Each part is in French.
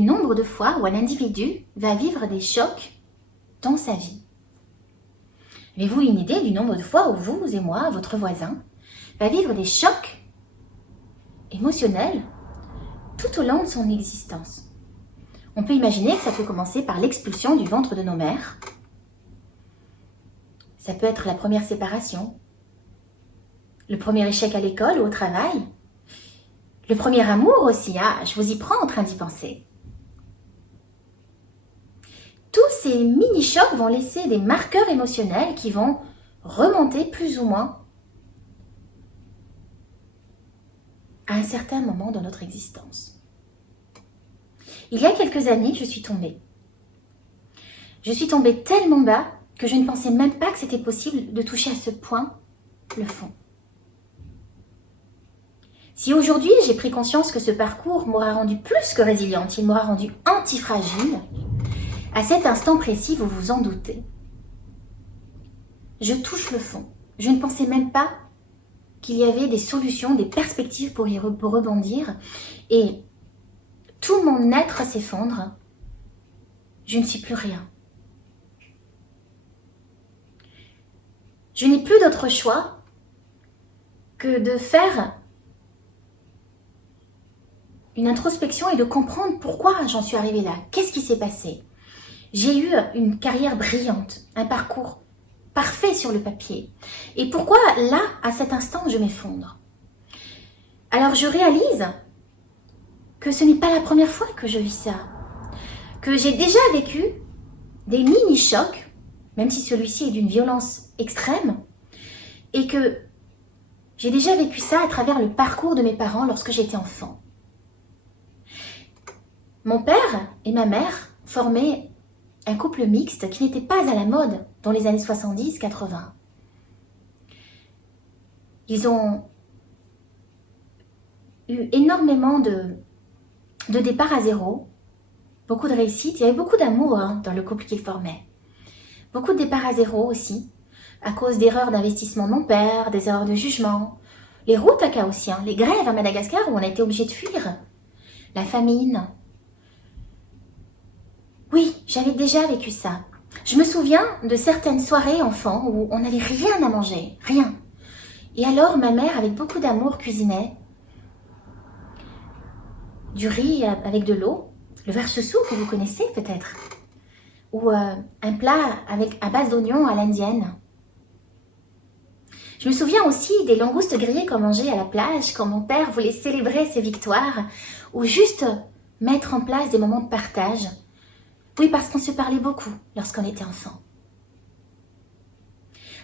du nombre de fois où un individu va vivre des chocs dans sa vie? Avez-vous une idée du nombre de fois où vous et moi, votre voisin, va vivre des chocs émotionnels tout au long de son existence? On peut imaginer que ça peut commencer par l'expulsion du ventre de nos mères. Ça peut être la première séparation, le premier échec à l'école ou au travail, le premier amour aussi, je vous y prends en train d'y penser. Tous ces mini-chocs vont laisser des marqueurs émotionnels qui vont remonter plus ou moins à un certain moment dans notre existence. Il y a quelques années, je suis tombée. Je suis tombée tellement bas que je ne pensais même pas que c'était possible de toucher à ce point le fond. Si aujourd'hui j'ai pris conscience que ce parcours m'aura rendue plus que résiliente, il m'aura rendue antifragile, à cet instant précis, vous vous en doutez, je touche le fond. Je ne pensais même pas qu'il y avait des solutions, des perspectives pour rebondir. Et tout mon être s'effondre. Je ne suis plus rien. Je n'ai plus d'autre choix que de faire une introspection et de comprendre pourquoi j'en suis arrivée là. Qu'est-ce qui s'est passé? J'ai eu une carrière brillante, un parcours parfait sur le papier. Et pourquoi là, à cet instant, je m'effondre? Alors je réalise que ce n'est pas la première fois que je vis ça. Que j'ai déjà vécu des mini-chocs, même si celui-ci est d'une violence extrême, et que j'ai déjà vécu ça à travers le parcours de mes parents lorsque j'étais enfant. Mon père et ma mère formaient un couple mixte qui n'était pas à la mode dans les années 70-80. Ils ont eu énormément de départs à zéro, beaucoup de réussite. Il y avait beaucoup d'amour dans le couple qu'ils formaient. Beaucoup de départs à zéro aussi, à cause d'erreurs d'investissement de mon père, des erreurs de jugement, les routes à chaosien, les grèves à Madagascar où on a été obligé de fuir, la famine. Oui, j'avais déjà vécu ça. Je me souviens de certaines soirées enfants où on n'avait rien à manger, rien. Et alors ma mère, avec beaucoup d'amour, cuisinait du riz avec de l'eau, le verchesou que vous connaissez peut-être, ou un plat à base d'oignons à l'indienne. Je me souviens aussi des langoustes grillées qu'on mangeait à la plage quand mon père voulait célébrer ses victoires, ou juste mettre en place des moments de partage. Oui, parce qu'on se parlait beaucoup lorsqu'on était enfant.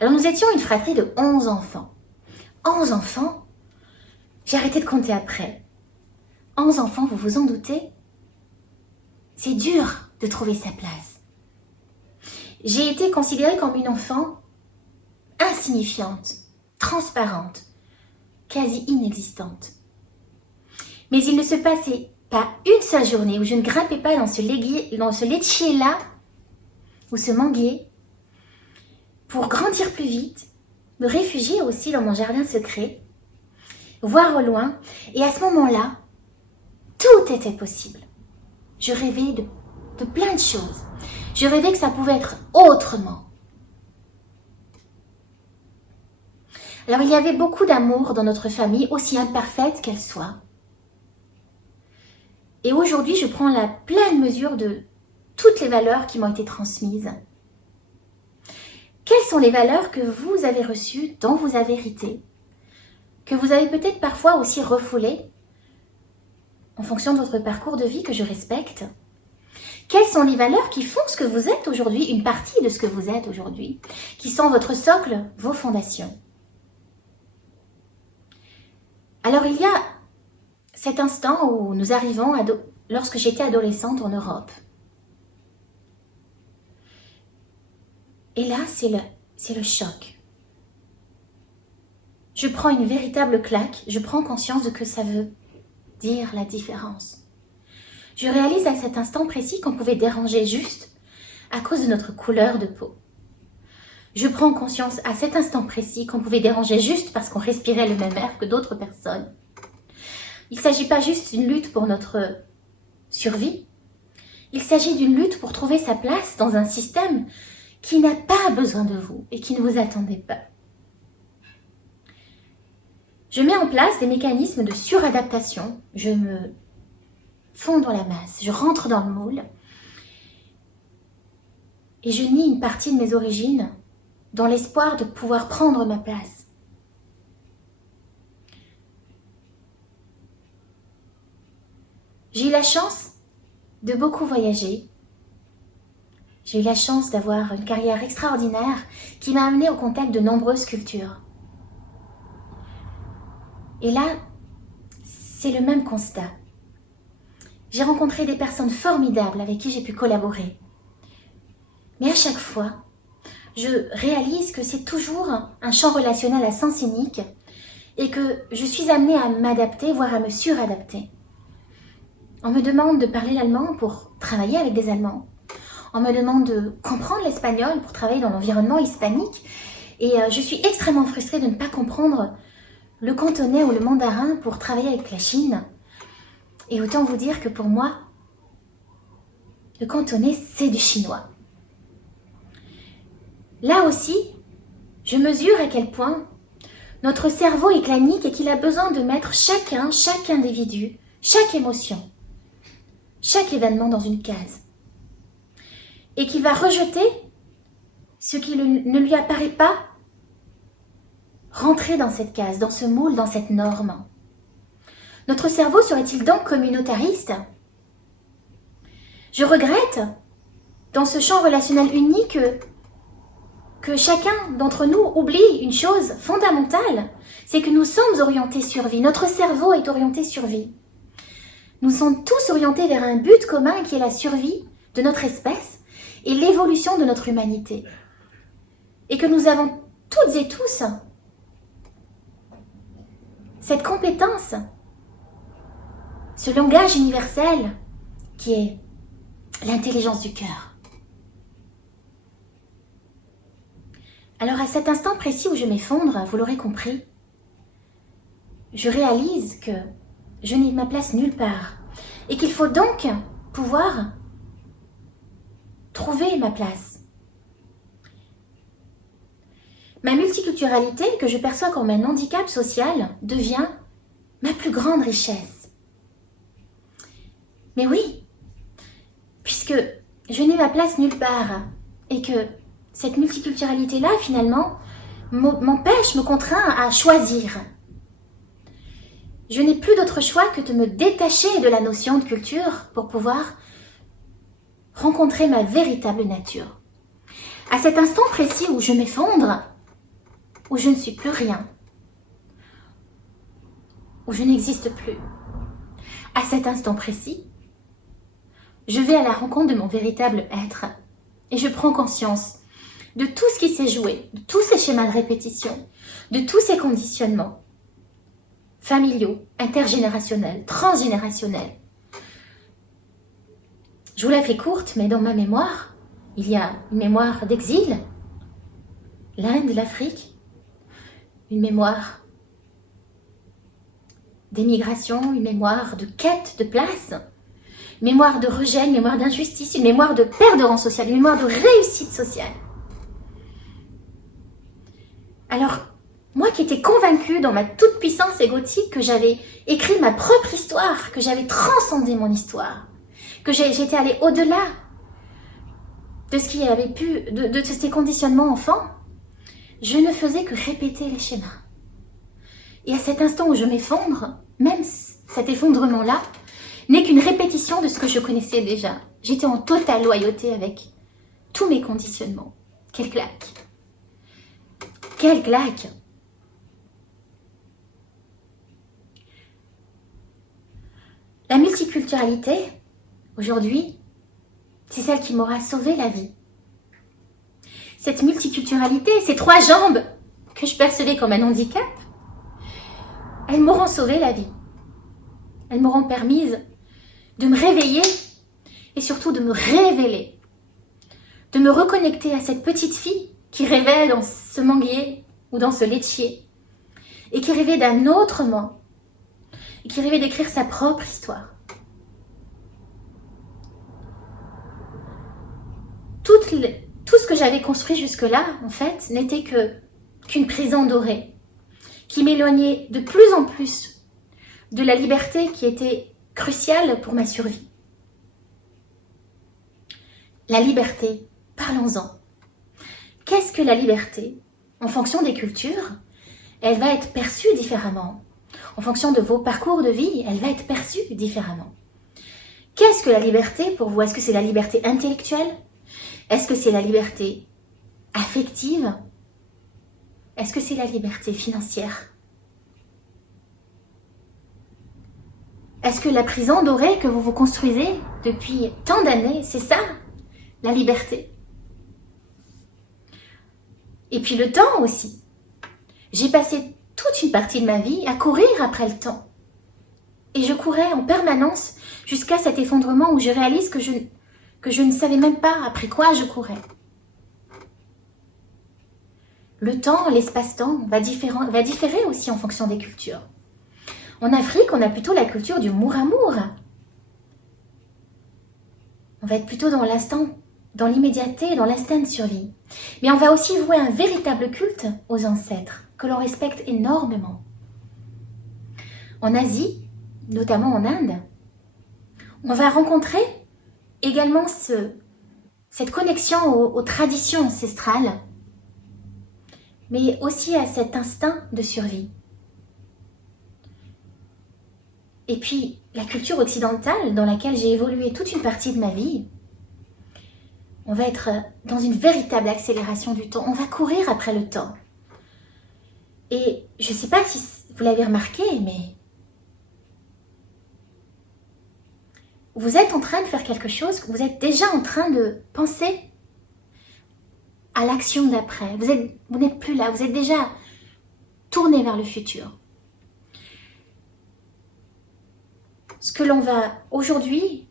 Alors nous étions une fratrie de 11 enfants. 11 enfants? J'ai arrêté de compter après. 11 enfants, vous vous en doutez? C'est dur de trouver sa place. J'ai été considérée comme une enfant insignifiante, transparente, quasi inexistante. Mais il ne se passait pas une seule journée où je ne grimpais pas dans ce laitier-là, ou ce manguier, pour grandir plus vite, me réfugier aussi dans mon jardin secret, voir au loin, et à ce moment-là, tout était possible. Je rêvais de plein de choses. Je rêvais que ça pouvait être autrement. Alors il y avait beaucoup d'amour dans notre famille, aussi imparfaite qu'elle soit. Et aujourd'hui, je prends la pleine mesure de toutes les valeurs qui m'ont été transmises. Quelles sont les valeurs que vous avez reçues, dont vous avez hérité, que vous avez peut-être parfois aussi refoulées, en fonction de votre parcours de vie que je respecte? Quelles sont les valeurs qui font ce que vous êtes aujourd'hui, une partie de ce que vous êtes aujourd'hui, qui sont votre socle, vos fondations? Alors il y a cet instant où nous arrivons lorsque j'étais adolescente en Europe. Et là, c'est le choc. Je prends une véritable claque, je prends conscience de ce que ça veut dire la différence. Je réalise à cet instant précis qu'on pouvait déranger juste à cause de notre couleur de peau. Je prends conscience à cet instant précis qu'on pouvait déranger juste parce qu'on respirait le même air que d'autres personnes. Il ne s'agit pas juste d'une lutte pour notre survie, Il s'agit d'une lutte pour trouver sa place dans un système qui n'a pas besoin de vous et qui ne vous attendait pas. Je mets en place des mécanismes de suradaptation. Je me fonds dans la masse, je rentre dans le moule et je nie une partie de mes origines dans l'espoir de pouvoir prendre ma place. J'ai eu la chance de beaucoup voyager. J'ai eu la chance d'avoir une carrière extraordinaire qui m'a amenée au contact de nombreuses cultures. Et là, c'est le même constat. J'ai rencontré des personnes formidables avec qui j'ai pu collaborer. Mais à chaque fois, je réalise que c'est toujours un champ relationnel à sens unique et que je suis amenée à m'adapter, voire à me suradapter. On me demande de parler l'allemand pour travailler avec des Allemands. On me demande de comprendre l'espagnol pour travailler dans l'environnement hispanique. Et je suis extrêmement frustrée de ne pas comprendre le cantonais ou le mandarin pour travailler avec la Chine. Et autant vous dire que pour moi, le cantonais, c'est du chinois. Là aussi, je mesure à quel point notre cerveau est clanique et qu'il a besoin de mettre chaque individu, chaque émotion, chaque événement dans une case. Et qu'il va rejeter ce qui ne lui apparaît pas rentrer dans cette case, dans ce moule, dans cette norme. Notre cerveau serait-il donc communautariste? Je regrette, dans ce champ relationnel unique, que chacun d'entre nous oublie une chose fondamentale, c'est que nous sommes orientés survie, notre cerveau est orienté survie. Nous sommes tous orientés vers un but commun qui est la survie de notre espèce et l'évolution de notre humanité. Et que nous avons toutes et tous cette compétence, ce langage universel qui est l'intelligence du cœur. Alors à cet instant précis où je m'effondre, vous l'aurez compris, je réalise que je n'ai ma place nulle part et qu'il faut donc pouvoir trouver ma place. Ma multiculturalité, que je perçois comme un handicap social, devient ma plus grande richesse. Mais oui, puisque je n'ai ma place nulle part et que cette multiculturalité-là, finalement, m'empêche, me contraint à choisir. Je n'ai plus d'autre choix que de me détacher de la notion de culture pour pouvoir rencontrer ma véritable nature. À cet instant précis où je m'effondre, où je ne suis plus rien, où je n'existe plus, à cet instant précis, je vais à la rencontre de mon véritable être et je prends conscience de tout ce qui s'est joué, de tous ces schémas de répétition, de tous ces conditionnements familiaux, intergénérationnels, transgénérationnels. Je vous la fais courte, mais dans ma mémoire, il y a une mémoire d'exil, l'Inde, l'Afrique, une mémoire d'émigration, une mémoire de quête de place, une mémoire de rejet, une mémoire d'injustice, une mémoire de perte de rang social, une mémoire de réussite sociale. Alors, moi qui étais convaincue dans ma toute-puissance égotique que j'avais écrit ma propre histoire, que j'avais transcendé mon histoire, que j'étais allée au-delà de ce qui avait pu, de ces conditionnements enfants, je ne faisais que répéter les schémas. Et à cet instant où je m'effondre, même cet effondrement-là, n'est qu'une répétition de ce que je connaissais déjà. J'étais en totale loyauté avec tous mes conditionnements. Quelle claque! Quelle claque! La multiculturalité, aujourd'hui, c'est celle qui m'aura sauvé la vie. Cette multiculturalité, ces 3 jambes que je percevais comme un handicap, elles m'auront sauvé la vie. Elles m'auront permise de me réveiller et surtout de me révéler, de me reconnecter à cette petite fille qui rêvait dans ce manguier ou dans ce laitier et qui rêvait d'un autre moi et qui rêvait d'écrire sa propre histoire. tout ce que j'avais construit jusque-là, en fait, n'était qu'une prison dorée, qui m'éloignait de plus en plus de la liberté qui était cruciale pour ma survie. La liberté, parlons-en. Qu'est-ce que la liberté? En fonction des cultures, elle va être perçue différemment. En fonction de vos parcours de vie, elle va être perçue différemment. Qu'est-ce que la liberté pour vous? Est-ce que c'est la liberté intellectuelle? Est-ce que c'est la liberté affective? Est-ce que c'est la liberté financière? Est-ce que la prison dorée que vous vous construisez depuis tant d'années, c'est ça, la liberté? Et puis le temps aussi. J'ai passé toute une partie de ma vie à courir après le temps. Et je courais en permanence jusqu'à cet effondrement où je réalise que je ne savais même pas après quoi je courais. Le temps, l'espace-temps va différer aussi en fonction des cultures. En Afrique, on a plutôt la culture du mour-amour. On va être plutôt dans l'instant, dans l'immédiateté, dans l'instinct de survie. Mais on va aussi vouer un véritable culte aux ancêtres, que l'on respecte énormément. En Asie, notamment en Inde, on va rencontrer également cette connexion aux traditions ancestrales, mais aussi à cet instinct de survie. Et puis, la culture occidentale dans laquelle j'ai évolué toute une partie de ma vie, on va être dans une véritable accélération du temps. On va courir après le temps. Et je ne sais pas si vous l'avez remarqué, mais vous êtes en train de faire quelque chose, vous êtes déjà en train de penser à l'action d'après. Vous n'êtes plus là, vous êtes déjà tourné vers le futur. Ce que l'on va aujourd'hui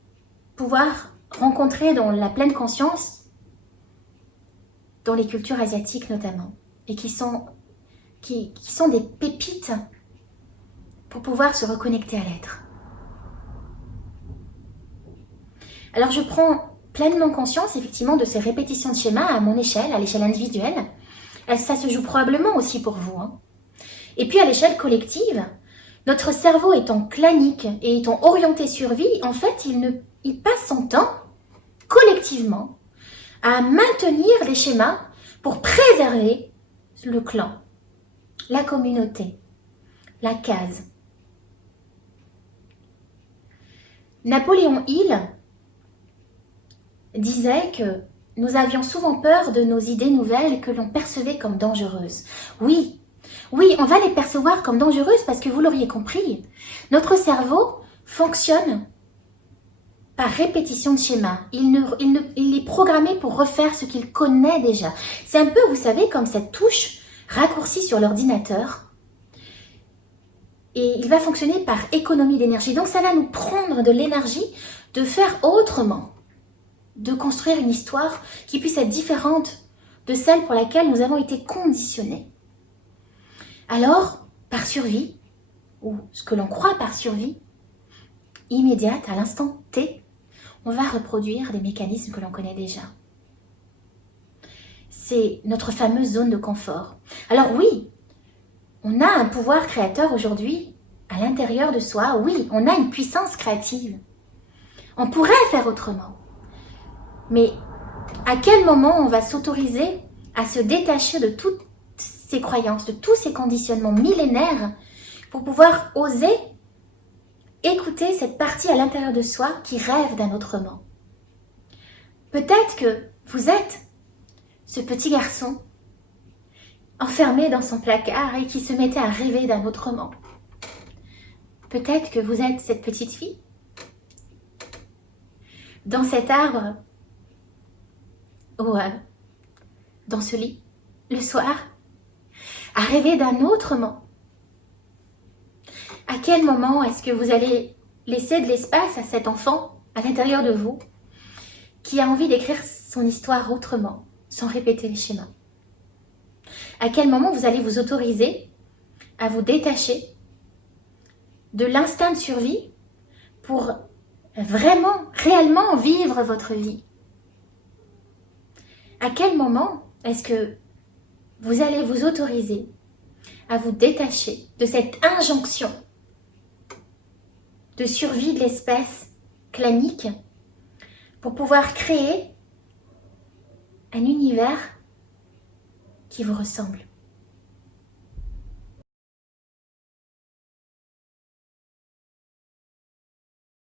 pouvoir rencontrer dans la pleine conscience, dans les cultures asiatiques notamment, et qui sont des pépites pour pouvoir se reconnecter à l'être. Alors je prends pleinement conscience effectivement de ces répétitions de schémas à mon échelle, à l'échelle individuelle. Ça se joue probablement aussi pour vous. Et puis à l'échelle collective, notre cerveau étant clanique et étant orienté survie, en fait, il passe son temps, collectivement, à maintenir les schémas pour préserver le clan, la communauté, la case. Napoléon Hill disait que nous avions souvent peur de nos idées nouvelles que l'on percevait comme dangereuses. Oui, on va les percevoir comme dangereuses parce que vous l'auriez compris, notre cerveau fonctionne par répétition de schémas. Il est programmé pour refaire ce qu'il connaît déjà. C'est un peu, vous savez, comme cette touche raccourcie sur l'ordinateur. Et il va fonctionner par économie d'énergie. Donc ça va nous prendre de l'énergie de faire autrement, de construire une histoire qui puisse être différente de celle pour laquelle nous avons été conditionnés. Alors, par survie, ou ce que l'on croit par survie, immédiate, à l'instant T, on va reproduire des mécanismes que l'on connaît déjà. C'est notre fameuse zone de confort. Alors oui, on a un pouvoir créateur aujourd'hui à l'intérieur de soi. Oui, on a une puissance créative. On pourrait faire autrement. Mais à quel moment on va s'autoriser à se détacher de toutes ces croyances, de tous ces conditionnements millénaires pour pouvoir oser écouter cette partie à l'intérieur de soi qui rêve d'un autrement. Peut-être que vous êtes ce petit garçon enfermé dans son placard et qui se mettait à rêver d'un autrement. Peut-être que vous êtes cette petite fille dans cet arbre ou dans ce lit le soir à rêver d'un autrement. À quel moment est-ce que vous allez laisser de l'espace à cet enfant à l'intérieur de vous qui a envie d'écrire son histoire autrement, sans répéter les schémas? À quel moment vous allez vous autoriser à vous détacher de l'instinct de survie pour vraiment, réellement vivre votre vie? À quel moment est-ce que vous allez vous autoriser à vous détacher de cette injonction de survie de l'espèce clanique pour pouvoir créer un univers qui vous ressemble?